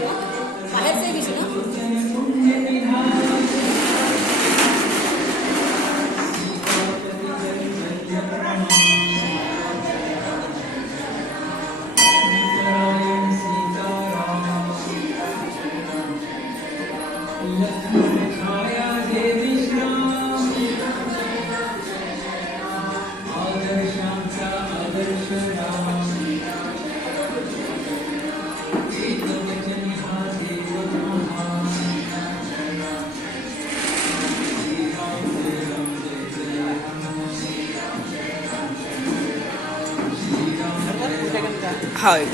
계시나? 바헬스에 Yeah. होय.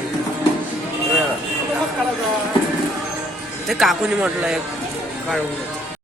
ते काकूने म्हटलं एक काढून